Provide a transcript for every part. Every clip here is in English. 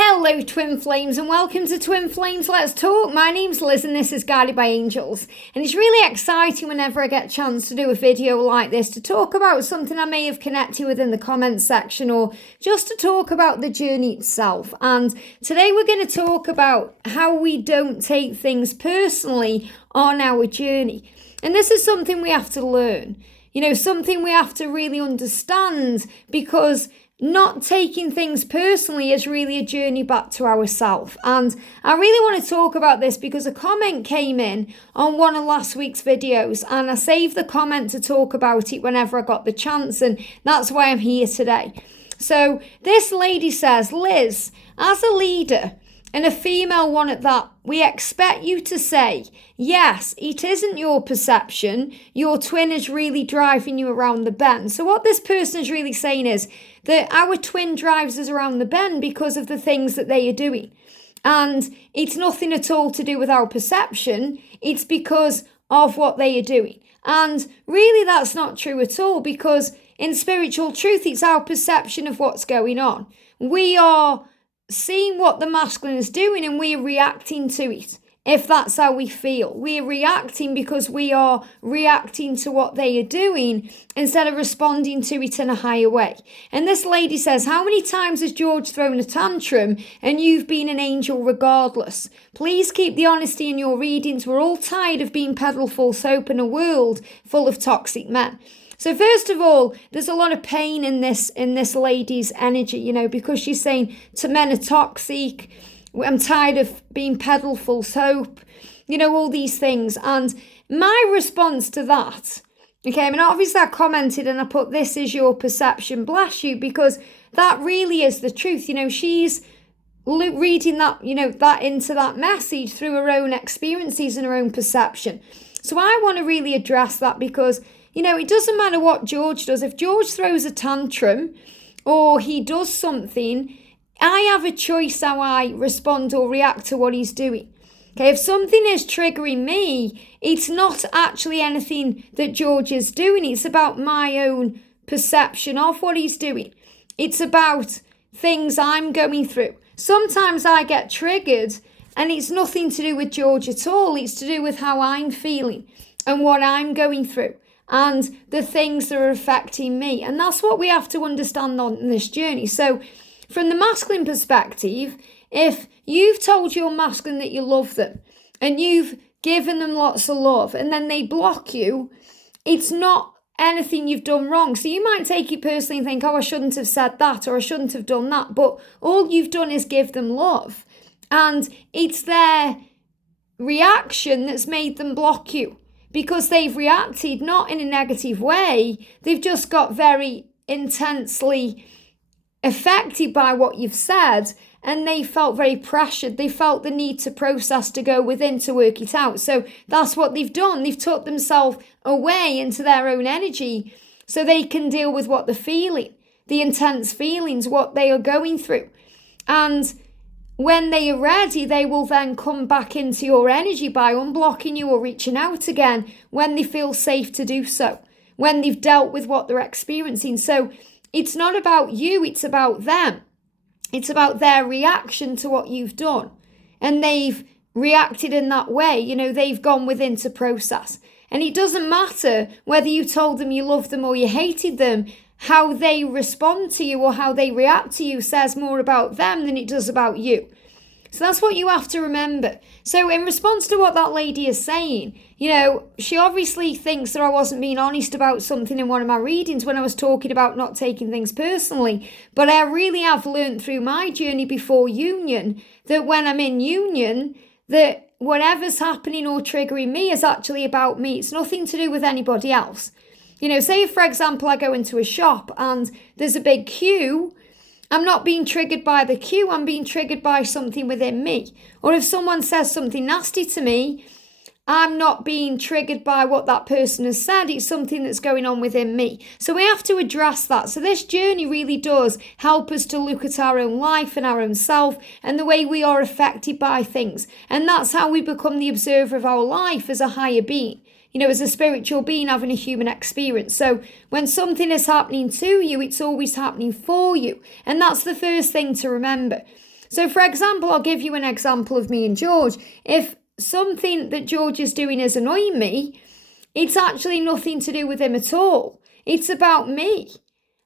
Hello Twin Flames and welcome to Twin Flames Let's Talk. My name's Liz and this is Guided by Angels. And it's really exciting whenever I get a chance to do a video like this to talk about something I may have connected with in the comments section or just to talk about the journey itself. And today we're going to talk about how we don't take things personally on our journey. And this is something we have to learn. Something we have to really understand, because not taking things personally is really a journey back to ourselves. And I really want to talk about this because a comment came in on one of last week's videos and I saved the comment to talk about it whenever I got the chance, and that's why I'm here today. So this lady says, Liz, as a leader, and a female one at that, we expect you to say, yes, it isn't your perception. Your twin is really driving you around the bend. So what this person is really saying is that our twin drives us around the bend because of the things that they are doing. And it's nothing at all to do with our perception. It's because of what they are doing. And really that's not true at all, because in spiritual truth, it's our perception of what's going on. We are seeing what the masculine is doing and we are reacting to it. If that's how we feel, we are reacting because we are reacting to what they are doing instead of responding to it in a higher way. And this lady says, how many times has George thrown a tantrum and you've been an angel regardless? Please keep the honesty in your readings. We're all tired of being peddled full soap in a world full of toxic men. So first of all, there's a lot of pain in this lady's energy, because she's saying to men are toxic. I'm tired of being peddled full soap, all these things. And my response to that, obviously I commented and I put, this is your perception, bless you, because that really is the truth. She's reading that, that into that message through her own experiences and her own perception. So I want to really address that because it doesn't matter what George does. If George throws a tantrum or he does something, I have a choice how I respond or react to what he's doing. Okay, if something is triggering me, it's not actually anything that George is doing. It's about my own perception of what he's doing. It's about things I'm going through. Sometimes I get triggered and it's nothing to do with George at all. It's to do with how I'm feeling and what I'm going through and the things that are affecting me. And that's what we have to understand on this journey. So from the masculine perspective, if you've told your masculine that you love them and you've given them lots of love and then they block you, it's not anything you've done wrong. So you might take it personally and think, oh, I shouldn't have said that or I shouldn't have done that. But all you've done is give them love. And it's their reaction that's made them block you, because they've reacted not in a negative way. They've just got very intensely affected by what you've said and they felt very pressured. They felt the need to process, to go within, to work it out. So that's what they've done. They've took themselves away into their own energy so they can deal with what they're feeling, the intense feelings, what they are going through. And when they are ready, they will then come back into your energy by unblocking you or reaching out again when they feel safe to do so, when they've dealt with what they're experiencing. So it's not about you, it's about them. It's about their reaction to what you've done. And they've reacted in that way. They've gone within to process. And it doesn't matter whether you told them you loved them or you hated them. How they respond to you or how they react to you says more about them than it does about you. So that's what you have to remember. So in response to what that lady is saying, she obviously thinks that I wasn't being honest about something in one of my readings when I was talking about not taking things personally. But I really have learned through my journey before union that when I'm in union, that whatever's happening or triggering me is actually about me. It's nothing to do with anybody else. Say for example, I go into a shop and there's a big queue. I'm not being triggered by the queue. I'm being triggered by something within me. Or if someone says something nasty to me, I'm not being triggered by what that person has said. It's something that's going on within me. So we have to address that. So this journey really does help us to look at our own life and our own self and the way we are affected by things. And that's how we become the observer of our life as a higher being. As a spiritual being having a human experience. So when something is happening to you, it's always happening for you. And that's the first thing to remember. So for example, I'll give you an example of me and George. If something that George is doing is annoying me, it's actually nothing to do with him at all. It's about me.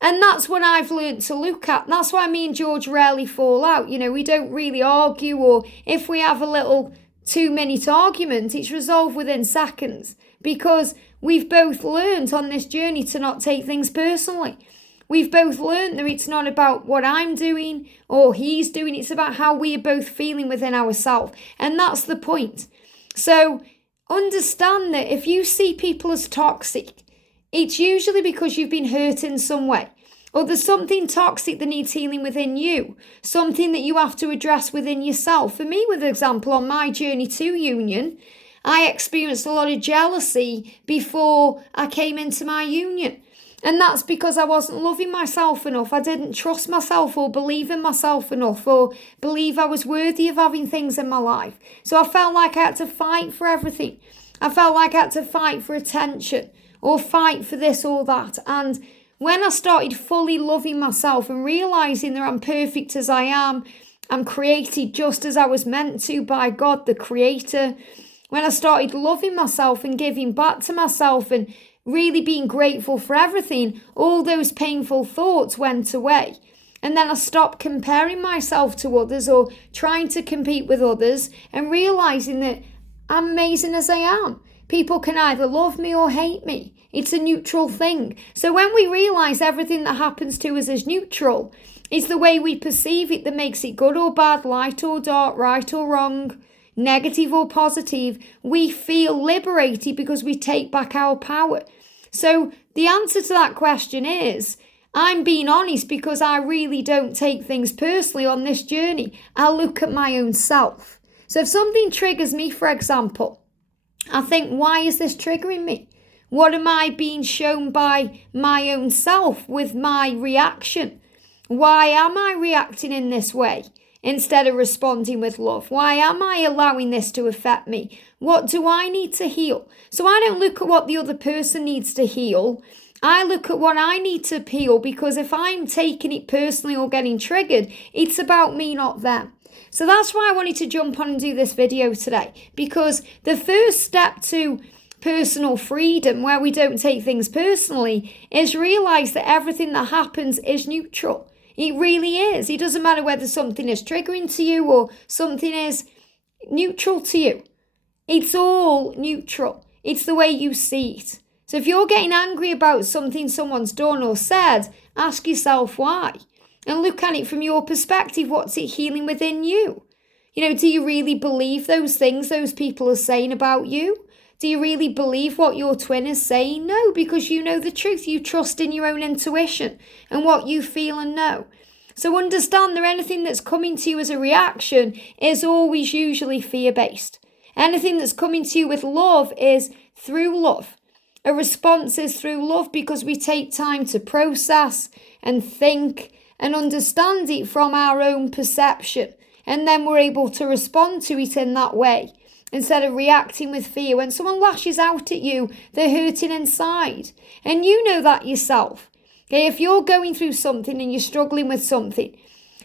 And that's what I've learned to look at. That's why me and George rarely fall out. We don't really argue, or if we have a little 2-minute argument, it's resolved within seconds, because we've both learned on this journey to not take things personally. We've both learned that it's not about what I'm doing or he's doing. It's about how we are both feeling within ourselves. And that's the point. So understand that if you see people as toxic, it's usually because you've been hurt in some way, or there's something toxic that needs healing within you, something that you have to address within yourself. For me, with example, on my journey to union, I experienced a lot of jealousy before I came into my union. And that's because I wasn't loving myself enough. I didn't trust myself or believe in myself enough, or believe I was worthy of having things in my life. So I felt like I had to fight for everything. I felt like I had to fight for attention, or fight for this or that. And when I started fully loving myself and realizing that I'm perfect as I am, I'm created just as I was meant to by God, the Creator. When I started loving myself and giving back to myself and really being grateful for everything, all those painful thoughts went away. And then I stopped comparing myself to others or trying to compete with others, and realizing that I'm amazing as I am. People can either love me or hate me. It's a neutral thing. So when we realize everything that happens to us is neutral, it's the way we perceive it that makes it good or bad, light or dark, right or wrong, negative or positive, we feel liberated because we take back our power. So the answer to that question is, I'm being honest because I really don't take things personally on this journey. I look at my own self. So if something triggers me, for example, I think, why is this triggering me? What am I being shown by my own self with my reaction? Why am I reacting in this way instead of responding with love? Why am I allowing this to affect me? What do I need to heal? So I don't look at what the other person needs to heal. I look at what I need to heal, because if I'm taking it personally or getting triggered, it's about me, not them. So that's why I wanted to jump on and do this video today, because the first step to personal freedom, where we don't take things personally, is realize that everything that happens is neutral. It really is. It doesn't matter whether something is triggering to you or something is neutral to you. It's all neutral. It's the way you see it. So if you're getting angry about something someone's done or said, ask yourself why. And look at it from your perspective. What's it healing within you? Do you really believe those things those people are saying about you? Do you really believe what your twin is saying? No, because you know the truth. You trust in your own intuition and what you feel and know. So understand that anything that's coming to you as a reaction is always usually fear-based. Anything that's coming to you with love is through love. A response is through love, because we take time to process and think and understand it from our own perception. And then we're able to respond to it in that way, instead of reacting with fear. When someone lashes out at you, they're hurting inside. And you know that yourself. Okay, if you're going through something and you're struggling with something,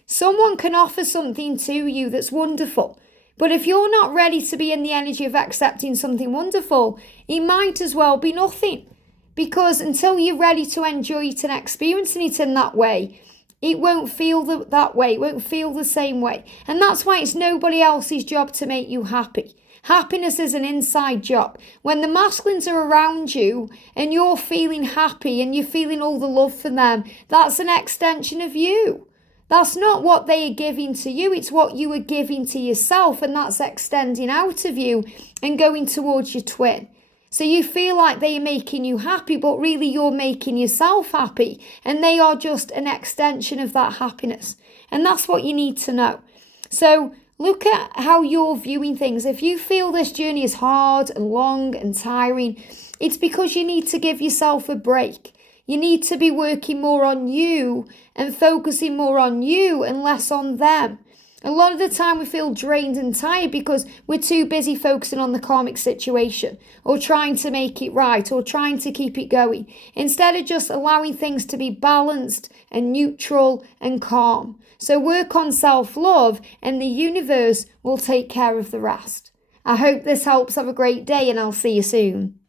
someone can offer something to you that's wonderful. But if you're not ready to be in the energy of accepting something wonderful, it might as well be nothing. Because until you're ready to enjoy it and experiencing it in that way, it won't feel that way. It won't feel the same way. And that's why it's nobody else's job to make you happy. Happiness is an inside job. When the masculines are around you and you're feeling happy and you're feeling all the love for them, that's an extension of you. That's not what they are giving to you. It's what you are giving to yourself, and that's extending out of you and going towards your twin. So you feel like they are making you happy, but really you're making yourself happy, and they are just an extension of that happiness. And that's what you need to know. So look at how you're viewing things. If you feel this journey is hard and long and tiring, it's because you need to give yourself a break. You need to be working more on you and focusing more on you and less on them. A lot of the time we feel drained and tired because we're too busy focusing on the karmic situation or trying to make it right or trying to keep it going instead of just allowing things to be balanced and neutral and calm. So work on self-love and the universe will take care of the rest. I hope this helps. Have a great day and I'll see you soon.